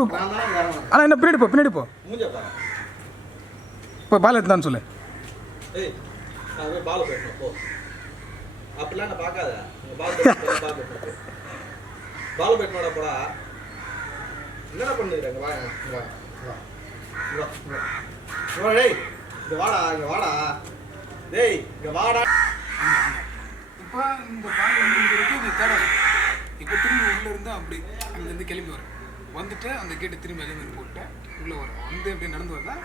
கொடு. ஆனால் என்ன பின்னாடி போ, பின்னாடி போ. இப்போ பால் எடுத்தான்னு சொல்லு. அப்படிலாம் நான் பார்க்காத. பால் பெட்டோட போடா. என்னடா பண்ணுறீங்க? வா டேய், இங்கே வாடா, இங்கே வாடா. டேய் இங்கே வாடா. இப்போ இந்த பால் வந்து இங்கே இருக்கு, நீ தேட. இப்போ திரும்பி உள்ளே இருந்து அப்படி அங்கேருந்து கிளம்பி வரும். வந்துட்டு அந்த கேட்டை திரும்பி அதே மாதிரி போட்டு உள்ளே வரும். வந்து எப்படி நடந்து வரதா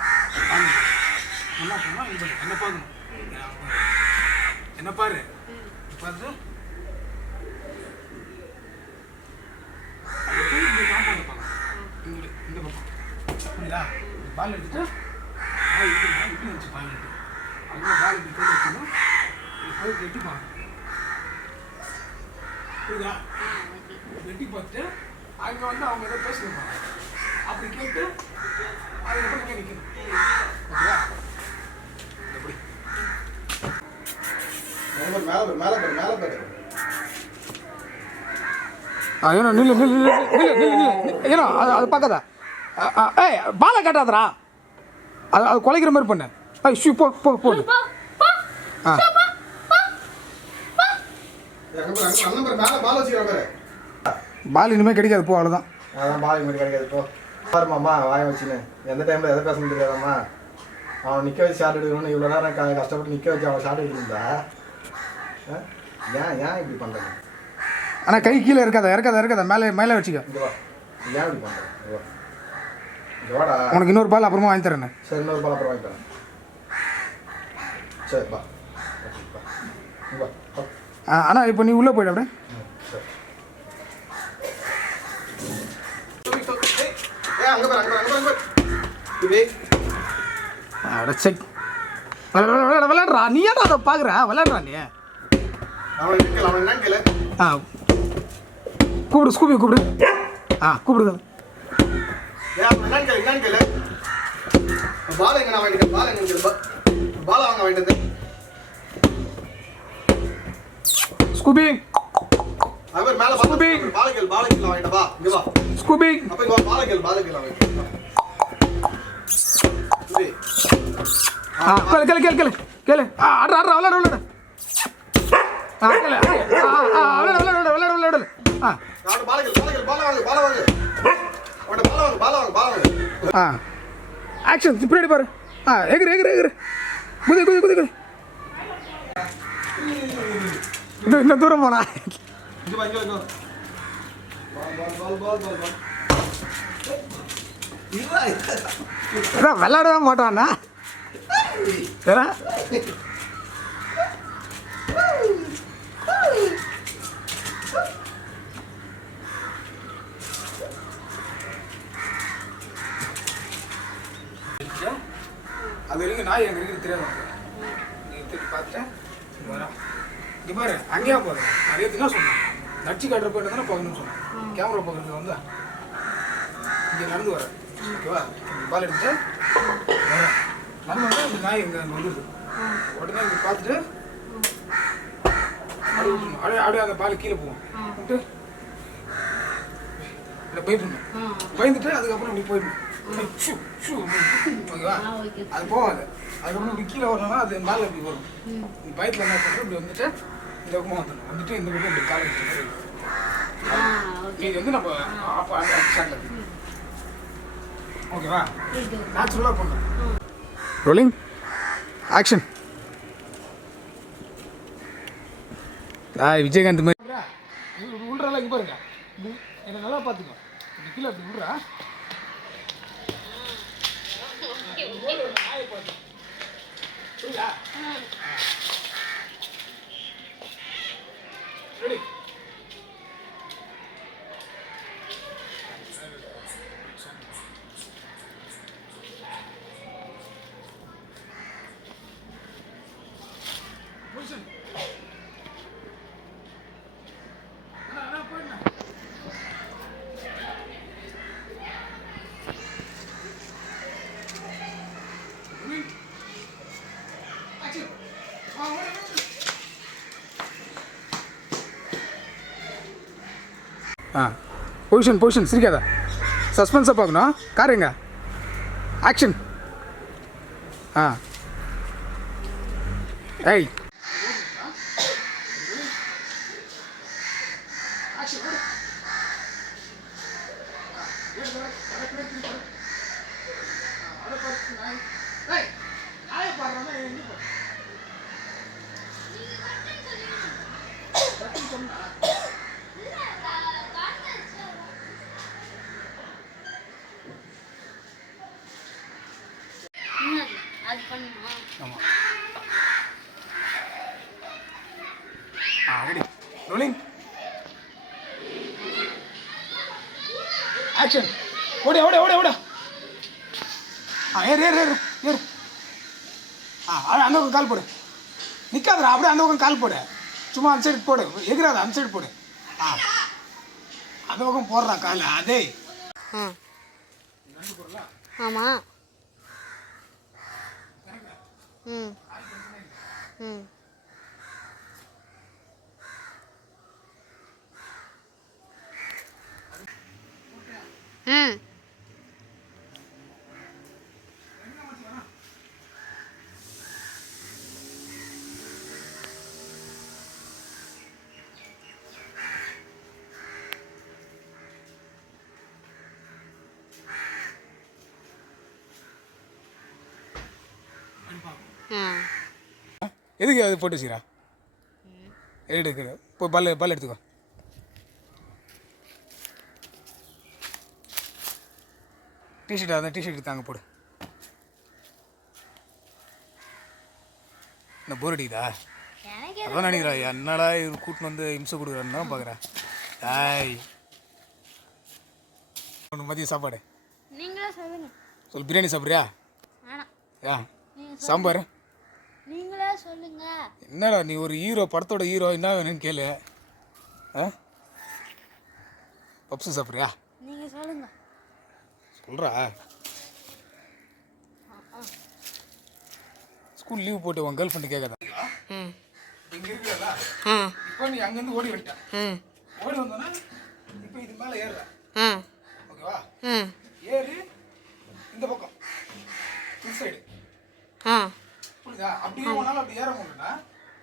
என்ன பண்ணால் இது பண்ணு. என்ன பார்க்கணும், என்ன பாரு பார்த்து அதுக்கு இந்த காம்பவுண்ட் பார்க்கலாம். இந்த பக்கம் புரியுதா? பால் எடுத்துட்டு இப்படி வச்சு பால் எடுத்து அங்கே பால் இப்படி போய் வைக்கணும். போய் வெட்டி பார்க்கணும். புரியுதா? வெட்டி பார்த்துட்டு அங்கே வந்து அவங்க ஏதோ பேசிருப்பாங்க. அப்படி கேட்டு அதுக்கப்புறம் இங்கே நிற்கணும். ஓகேவா? எப்படி ஏன்னா நில்லு நில்லு நில்லு நில்லு நில்லு நில்லு. ஏன்னா அது பார்க்காதா? ஏய் பாலை காட்டாதரா. அது குலைக்கிற மாதிரி பண்ணு. ஐய் ஷூ போ போ போ. ஆ பால் இனிமேல் கிடைக்காது போ. அவ்வளோதான். அதான் பால் இனிமேல் கிடைக்காது போ. பாருமாம்மா வாய வச்சுன்னு எந்த டைமில் எதை பேசணும் தெரியாதாம்மா. அவன் நிற்க வச்சு ஷார்ட் எடுக்கணும்னு இவ்வளோ நேரம் கஷ்டப்பட்டு நிற்க வச்சு அவன் ஷார்ட் எடுக்கணும்டா. ஏன் இப்படி பண்ணுறேன்? ஆனால் கை கீழே இருக்காத மேலே மேலே வச்சுக்க. ஏன் இப்படி பண்ணுறேன்? வாடா, உனக்கு இன்னொரு பால் அப்புறமா வாங்கி தரேன். சரி, இன்னொரு பால் அப்புறம் வாங்கி தரேன். சரி பா. ஆனால் இப்போ நீ உள்ளே போய்டு அப்படியே. விளையாடுறா நீ. ஏன்டா அதை பார்க்குற? விளையாடுறா நீ. ஆ கூப்பிடு, ஸ்கூபி கூப்பிடு. ஆ கூப்பிடுங்க. ஸ்கூபி ஸ்கூபி கேளு. ஆடுறா விளையாடு. ஆக்ஷன் பின்னாடி பாரு. எகிரு குதி. இன்னும் தூரம் போனா விளையாடவே மாட்டான்னா. அது வரைக்கும் நாய் எங்க இருக்கு தெரியாது. பார்த்துட்டேன் இங்கே பாரு. அங்கேயா போகிறேன் நிறைய தினா சொன்னேன். நச்சு காட்டுற போயிட்டு தானே பார்க்கணும்னு சொன்னேன். கேமரா பார்க்குறது வந்து இங்கே நடந்து வரேன். ஓகேவா? பால் எடுத்துட்டு நம்ம வந்து அந்த நாய் இங்கே வந்துடுது. உடனே இங்கே பார்த்துட்டு அப்படியே அந்த பால் கீழே போவோம். விட்டு இல்லை பயந்துட்டு அதுக்கப்புறம் இப்படி போயிடணும். ஓகேவா? அது போகாது. அதுக்கப்புறம் இப்படி கீழே வரணும்னா அது மேலே இப்படி வரும். நீ பயத்தில் என்ன பண்ணுற இப்படி வந்துட்டு இந்த பக்கமாக வந்துடணும். வந்துட்டு இந்த பக்கம் இப்படி காலை வச்சு இது வந்து நம்ம ஸ்டார்ட். ஓகேவா? நேச்சுரலாக பண்ணுறோம். Rolling action. விஜயகாந்த் மாதிரி விட்றால இங்கே பாருங்க. என்னை நல்லா பார்த்துக்கோ. கீழே அப்படி விட்றா. ரெடி? பொசிஷன் சிரிக்காத. சஸ்பென்ஸாக பார்க்கணும். காருங்க ஆக்ஷன். ஆ ஏய் அது பண்ணுமா? ஆமாம். Ready rolling action. ஓட ஓட ஓட ஓட. ஏறு ஏறு ஏறு ஏறு. அந்த பக்கம் கால் போடு. நிற்காதடா, அப்படியே அந்த பக்கம் கால் போடு. சும்மா அந்த சைடு போடு, எதிராத அந்த சைடு போடு. அந்த பக்கம் போடுறா கால். அதே ஆமாம். ம் ம் ம் எதுக்கு அது போட்டு வச்சுக்கிறா? எடுக்கிற இப்போ பல் எடுத்துக்கோ. டிஷர்ட் அதான் டிஷர்ட் தாங்க போடு. என்ன போர் அடிக்குதா? அதான் நினைக்கிறா என்னடா இது கூட்டின்னு வந்து இம்சை கொடுக்குறான்னு தான் பார்க்குறேன். ஆய் ஒன்று மதியம் சாப்பாடு நீங்களே சொல்லுங்க. சொல்லு. பிரியாணி சாப்பிட்றியா? வேணாம். சாம்பார். நீங்களே சொல்லுங்க. என்னடா நீ ஒரு ஹீரோ, படத்தோட ஹீரோ, என்ன வேணும்னு கேளு. பப்ஸு சாப்பிட்றியா? நீங்க சொல்லுங்க. சொல்கிறா. ஸ்கூல் லீவ் போட்டு உன் கேர்ள் ஃப்ரெண்டு கேட்காதா? இங்கே இருக்கிறதா? இப்போ நீ அங்கேருந்து ஓடி வந்துட்டேன். ஓடி வந்தோன்னா இப்போ இது மேலே ஏறுற. ஓகேவா? ஏறி இந்த பக்கம் இந்த சைடு. புரியுதா? அப்படியே ஒன்றால் அப்படி ஏற முடியும்னா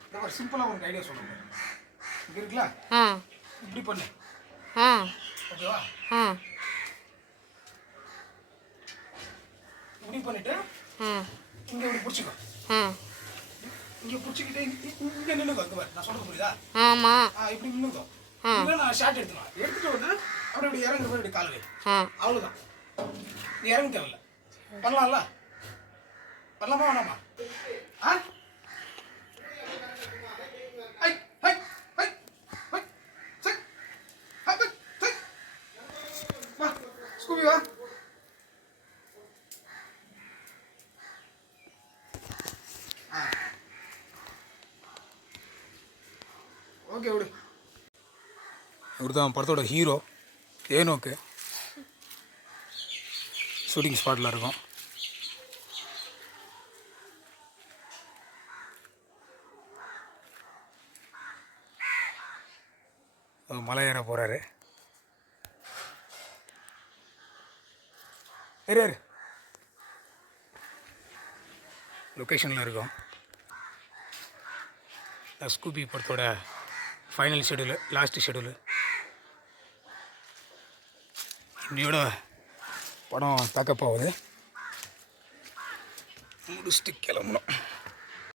இந்த ஒரு சிம்பிளாக ஒரு ஐடியா சொல்லுங்க. இப்படி இருக்குல்ல, இப்படி பண்ணு. ஓகேவா? இப்படி பண்ணிட்டு இங்கே இப்படி பிடிச்சிக்கோ. இங்கே பிடிச்சிக்கிட்டு இங்கே நின்றுக்கோ. இங்கே பாரு, நான் சொல்கிறது புரியுதா? இப்படி நின்றுக்கோ. இல்லை நான் ஷார்ட் எடுத்துக்கலாம். எடுத்துட்டு வந்து அப்படி இப்படி இறங்குற மாதிரி இப்படி கால் வை. அவ்வளோதான். நீ இறங்க தேவையில்ல. பண்ணலாம்ல? பண்ணலாமா வேணாமா? ஸ்கூபி வா. ஓகே விடு. இவர் தான் படத்தோட ஹீரோ. ஏனோக்கு ஷூட்டிங் ஸ்பாட்டில் இருக்கும். மலை ஏற போகிறாரு. ஏறு லொக்கேஷனில் இருக்கும். ஸ்கூபி படத்தோட ஃபைனல் ஷெடியூலு, லாஸ்ட்டு ஷெடியூலு. இன்னையோட படம் பேக்கப் ஆகுது. முடிச்சுட்டு கிளம்பணும்.